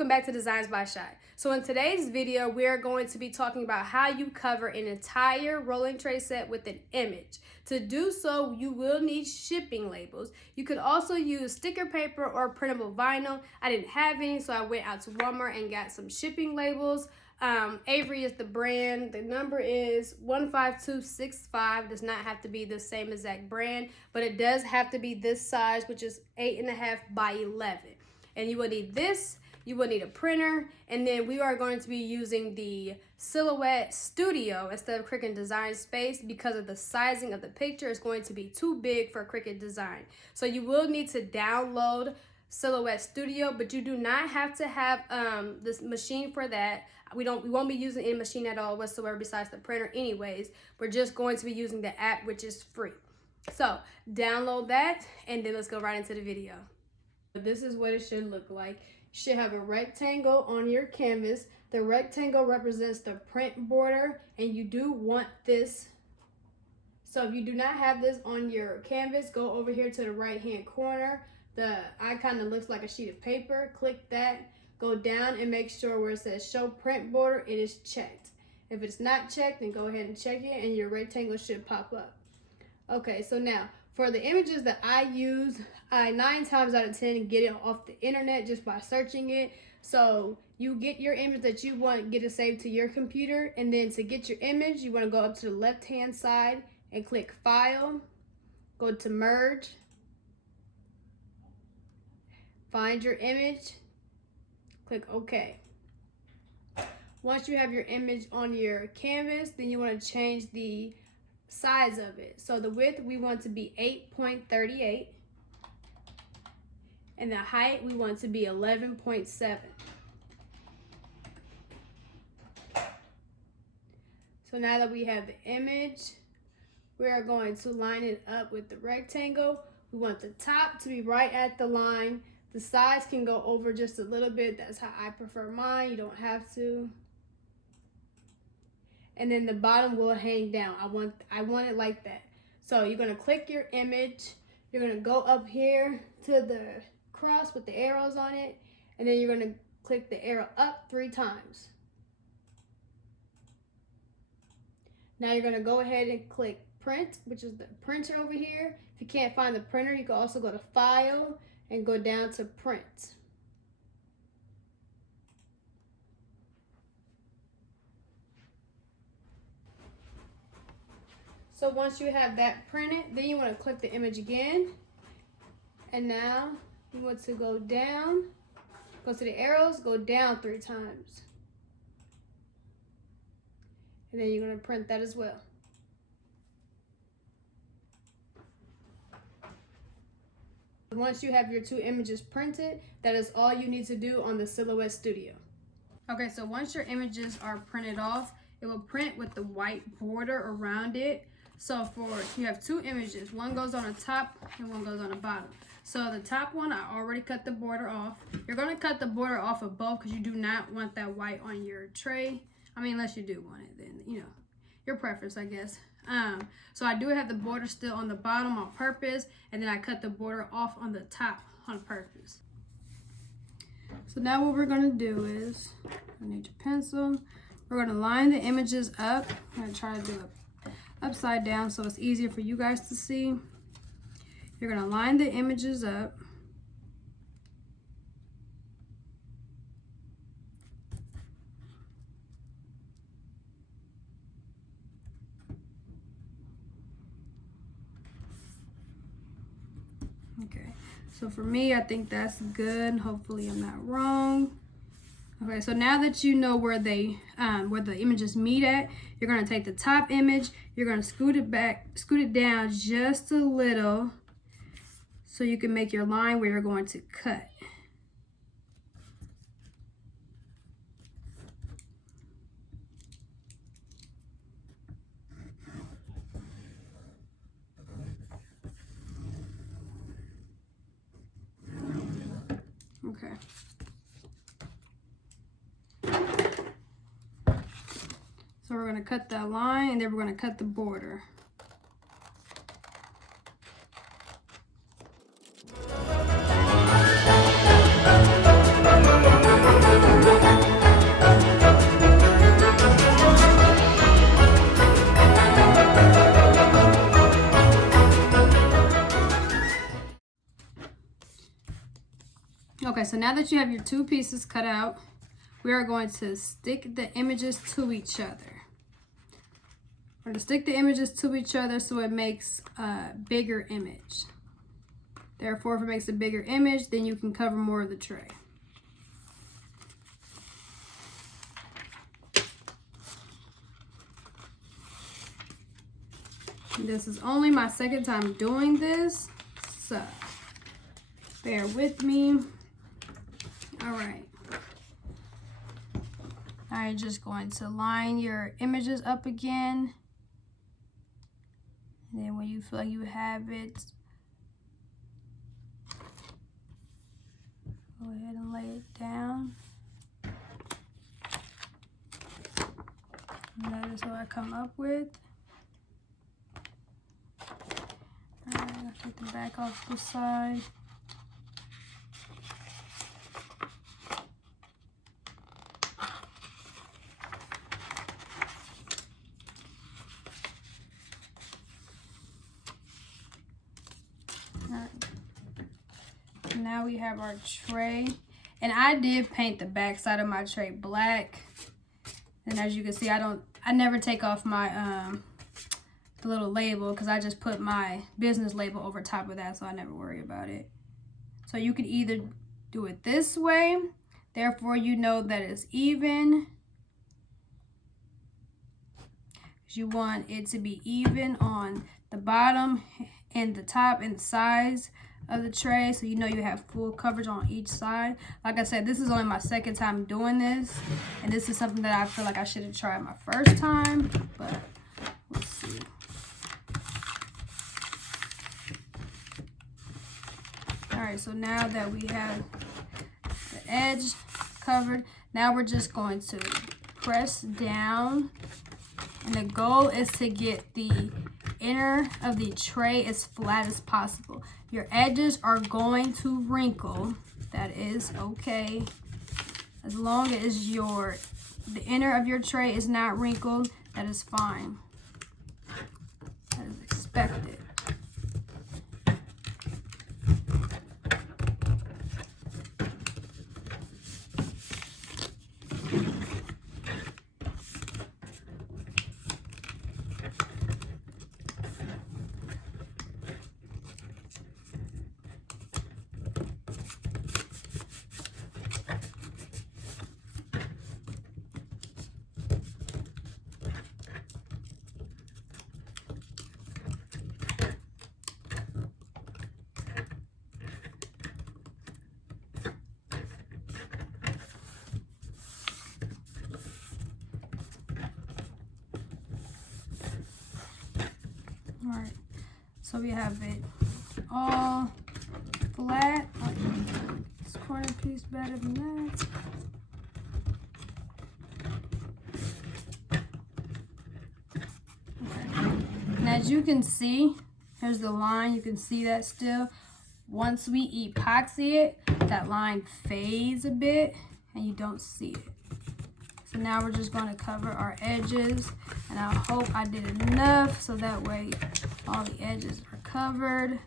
welcome back to Designs by Shy. So in today's video, we're going to be talking about how you cover an entire rolling tray set with an image. To do so, you will need shipping labels. You could also use sticker paper or printable vinyl. I didn't have any, so I went out to Walmart and got some shipping labels. Avery is the brand. The number is 15265. Does not have to be the same exact brand, but it does have to be this size, which is 8.5 by 11. And you will need this, you will need a printer, and then we are going to be using the Silhouette Studio instead of Cricut Design Space because of the sizing of the picture. It's going to be too big for Cricut Design. So you will need to download Silhouette Studio, but you do not have to have this machine for that. We won't be using any machine at all whatsoever besides the printer anyways. We're just going to be using the app, which is free. So download that, and then let's go right into the video. This is what it should look like. You should have a rectangle on your canvas. The rectangle represents the print border, and you do want this. So if you do not have this on your canvas, go over here to the right hand corner. The icon that looks like a sheet of paper, click that, go down and make sure where it says show print border, it is checked. If it's not checked, then go ahead and check it and your rectangle should pop up. Okay, so now for the images that I use, I 9 times out of 10 get it off the internet just by searching it. So you get your image that you want, get it saved to your computer, and then to get your image, you want to go up to the left hand side and click File, go to Merge, find your image, click OK. Once you have your image on your canvas, then you want to change the size of it. So the width we want to be 8.38 and the height we want to be 11.7. So now that we have the image, we are going to line it up with the rectangle. We want the top to be right at the line. The sides can go over just a little bit. That's how I prefer mine. You don't have to. And then the bottom will hang down. I want it like that. So you're gonna click your image. You're gonna go up here to the cross with the arrows on it, and then you're gonna click the arrow up 3 times. Now you're gonna go ahead and click print, which is the printer over here. If you can't find the printer, you can also go to File and go down to Print. So once you have that printed, then you want to click the image again. And now you want to go down, go to the arrows, go down 3 times. And then you're going to print that as well. Once you have your 2 images printed, that is all you need to do on the Silhouette Studio. Okay, so once your images are printed off, it will print with the white border around it. So you have 2 images, one goes on the top and one goes on the bottom. So the top one, I already cut the border off. You're gonna cut the border off of both because you do not want that white on your tray. I mean, unless you do want it, then, you know, your preference, I guess. So I do have the border still on the bottom on purpose, and then I cut the border off on the top on purpose. So now what we're gonna do is, I need your pencil. We're gonna line the images up. I'm gonna try to do it upside down so it's easier for you guys to see. You're gonna line the images up. Okay, so for me, I think that's good. Hopefully I'm not wrong. Okay, so now that you know where the images meet at, you're gonna take the top image, you're gonna scoot it down just a little so you can make your line where you're going to cut. Okay. So we're going to cut that line, and then we're going to cut the border. Okay, so now that you have your two pieces cut out, we are going to stick the images to each other. We're going to stick the images to each other so it makes a bigger image. Therefore, if it makes a bigger image, then you can cover more of the tray. This is only my second time doing this, so bear with me. All right. Now you're just going to line your images up again. And then when you feel like you have it, go ahead and lay it down. And that is what I come up with. Alright, I'll take the back off the side. Now we have our tray, and I did paint the back side of my tray black, and as you can see, I never take off my the little label because I just put my business label over top of that, so I never worry about it. So you could either do it this way, therefore you know that it's even, because you want it to be even on the bottom and the top and the sides of the tray, so you know you have full coverage on each side. Like I said, this is only my second time doing this, and this is something that I feel like I should have tried my first time, but we'll see. All right, so now that we have the edge covered, now we're just going to press down, and the goal is to get the inner of the tray as flat as possible. Your edges are going to wrinkle. That is okay. As long as the inner of your tray is not wrinkled, that is fine. That is expected. All right, so we have it all flat. This corner piece better than that. Okay. And as you can see, here's the line. You can see that still. Once we epoxy it, that line fades a bit and you don't see it. So now we're just going to cover our edges, and I hope I did enough so that way all the edges are covered.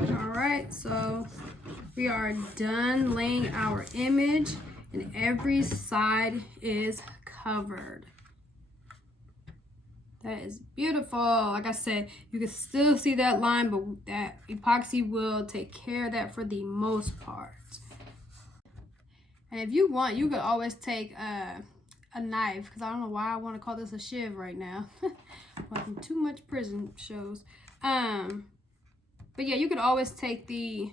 All right, so we are done laying our image and every side is covered. That is beautiful. Like I said, you can still see that line, but that epoxy will take care of that for the most part. And if you want, you could always take a knife, because I don't know why I want to call this a shiv right now. Watching too much prison shows. But yeah, you could always take the,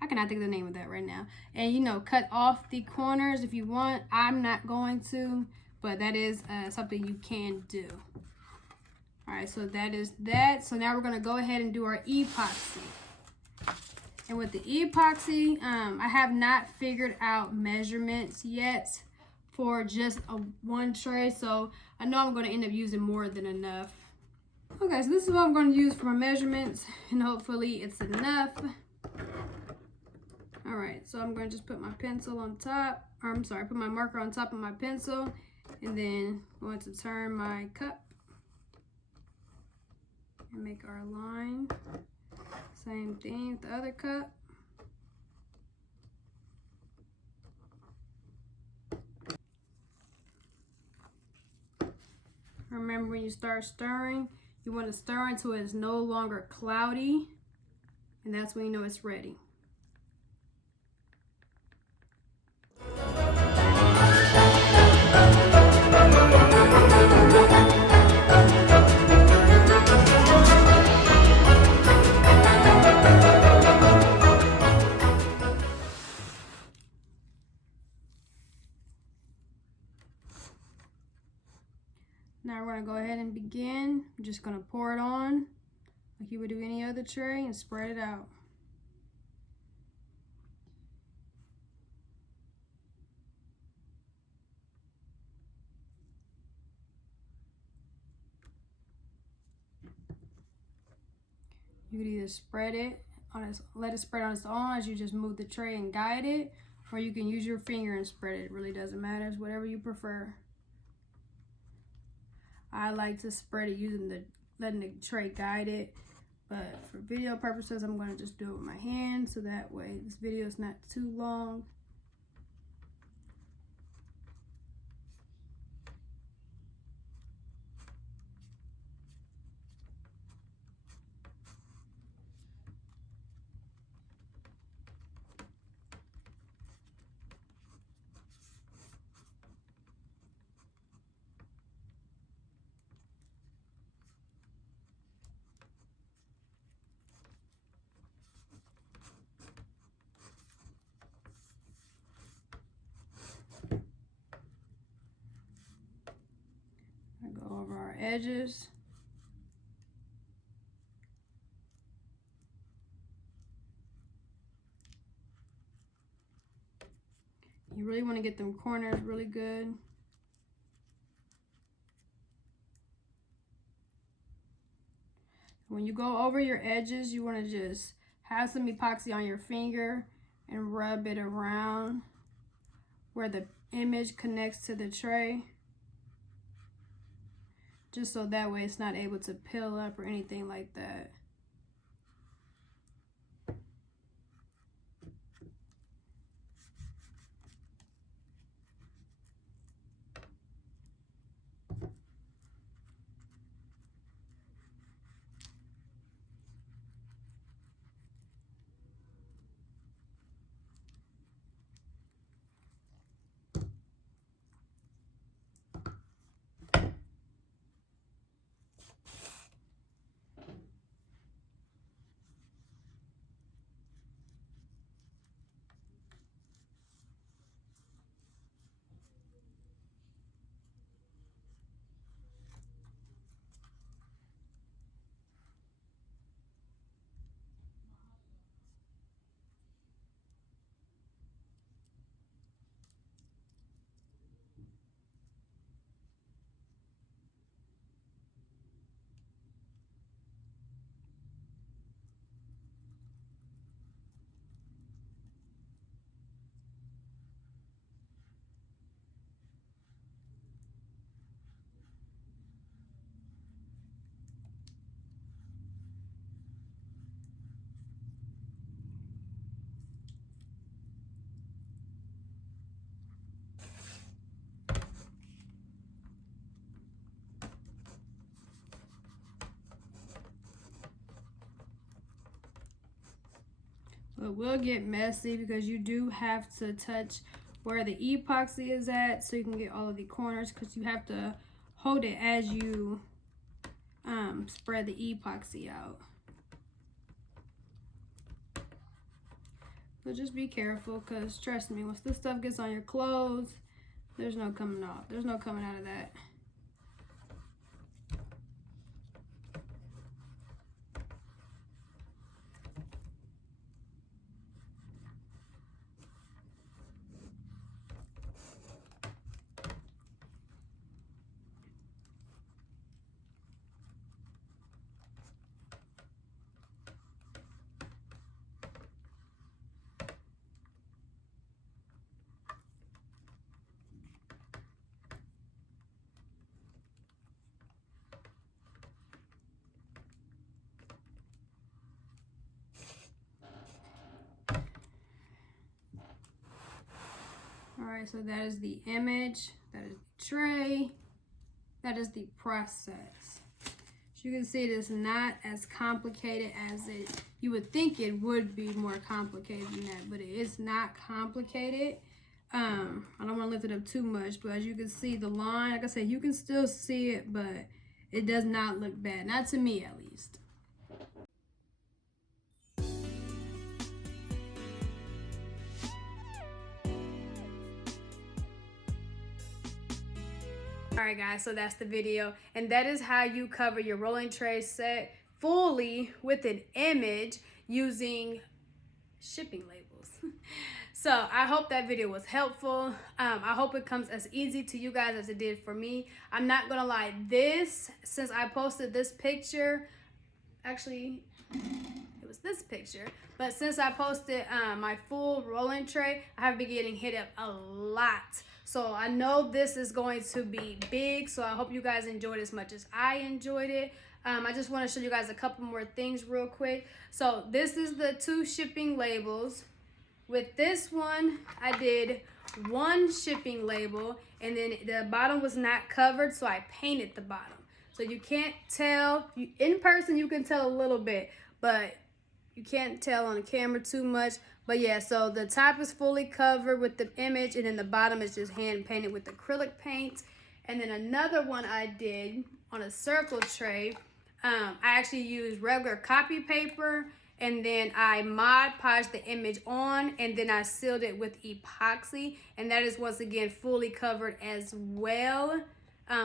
I cannot think of the name of that right now, and you know, cut off the corners if you want. I'm not going to, but that is something you can do. All right, so that is that. So now we're gonna go ahead and do our epoxy. And with the epoxy, I have not figured out measurements yet for just one tray, so I know I'm gonna end up using more than enough. Okay, so this is what I'm gonna use for my measurements, and hopefully it's enough. All right, so I'm gonna just put my pencil on top, or I'm sorry, put my marker on top of my pencil, and then I'm going to turn my cup and make our line. Same thing with the other cup. Remember, when you start stirring, you want to stir until it's no longer cloudy, and that's when you know it's ready. Now we're going to go ahead and begin. I'm just going to pour it on like you would do any other tray and spread it out. You could either spread it on its, let it spread on its own as you just move the tray and guide it, or you can use your finger and spread it. It really doesn't matter. It's whatever you prefer. I like to spread it using letting the tray guide it, but for video purposes, I'm going to just do it with my hand, so that way this video is not too long. Go over our edges. You really want to get them corners really good. When you go over your edges, you want to just have some epoxy on your finger and rub it around where the image connects to the tray, just so that way it's not able to peel up or anything like that. So it will get messy because you do have to touch where the epoxy is at so you can get all of the corners, because you have to hold it as you spread the epoxy out. So just be careful, because trust me, once this stuff gets on your clothes, there's no coming off. There's no coming out of that. All right, so that is the image, that is the tray, that is the process. So you can see it is not as complicated as you would think it would be. More complicated than that, but it is not complicated. I don't want to lift it up too much, but as you can see the line, like I said, you can still see it, but it does not look bad, not to me at least. Alright guys, so that's the video, and that is how you cover your rolling tray set fully with an image using shipping labels. So I hope that video was helpful. I hope it comes as easy to you guys as it did for me. I'm not gonna lie, since I posted this picture, actually it was this picture, but since I posted my full rolling tray, I have been getting hit up a lot. So I know this is going to be big, so I hope you guys enjoyed as much as I enjoyed it. I just want to show you guys a couple more things real quick. So this is the 2 shipping labels. With this one, I did 1 shipping label, and then the bottom was not covered, so I painted the bottom. So you can't tell. In person, you can tell a little bit, but you can't tell on the camera too much. But yeah, so the top is fully covered with the image, and then the bottom is just hand painted with acrylic paint. And then another one I did on a circle tray, I actually used regular copy paper, and then I Mod Podged the image on, and then I sealed it with epoxy, and that is once again fully covered as well.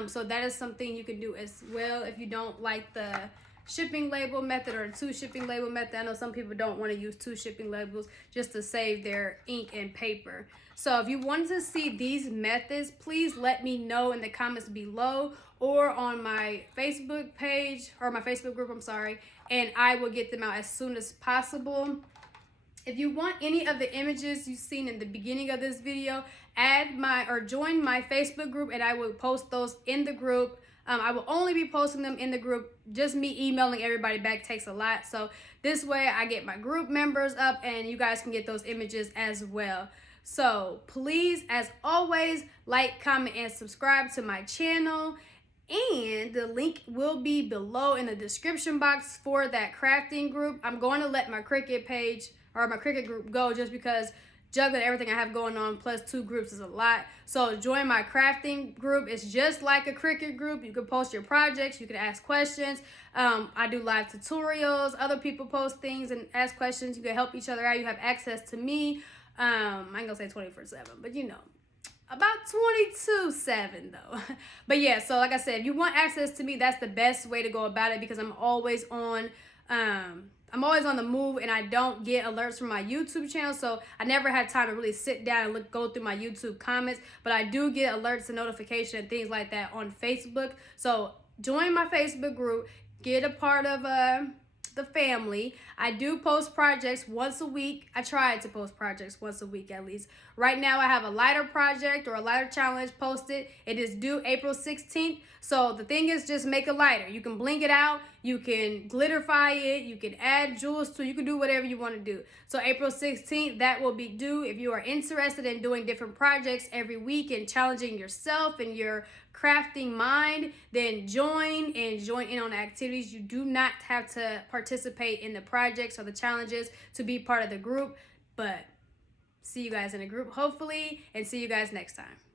So that is something you can do as well if you don't like the shipping label method or 2 shipping label method. I know some people don't want to use 2 shipping labels just to save their ink and paper. So if you want to see these methods, please let me know in the comments below or on my Facebook page, or my Facebook group, I'm sorry, and I will get them out as soon as possible. If you want any of the images you've seen in the beginning of this video, join my Facebook group, and I will post those in the group. I will only be posting them in the group. Just me emailing everybody back takes a lot. So this way I get my group members up, and you guys can get those images as well. So please, as always, like, comment, and subscribe to my channel. And the link will be below in the description box for that crafting group. I'm going to let my Cricut page or my Cricut group go just because juggling everything I have going on plus 2 groups is a lot. So join my crafting group. It's just like a Cricut group. You can post your projects, you can ask questions. I do live tutorials. Other people post things and ask questions. You can help each other out. You have access to me. I ain't gonna say 24/7, but you know, about 22/7 though. But yeah, so like I said, if you want access to me, that's the best way to go about it, because I'm always on the move, and I don't get alerts from my YouTube channel, so I never had time to really sit down and go through my YouTube comments. But I do get alerts and notifications and things like that on Facebook. So join my Facebook group, get a part of the family. I do post projects once a week. I try to post projects once a week at least. Right now I have a lighter project or a lighter challenge posted. It is due April 16th. So the thing is, just make a lighter. You can bling it out, you can glitterify it, you can add jewels to it, you can do whatever you want to do. So April 16th, that will be due. If you are interested in doing different projects every week and challenging yourself and your crafting mind, then join in on the activities. You do not have to participate in the projects or the challenges to be part of the group, but see you guys in a group hopefully, and see you guys next time.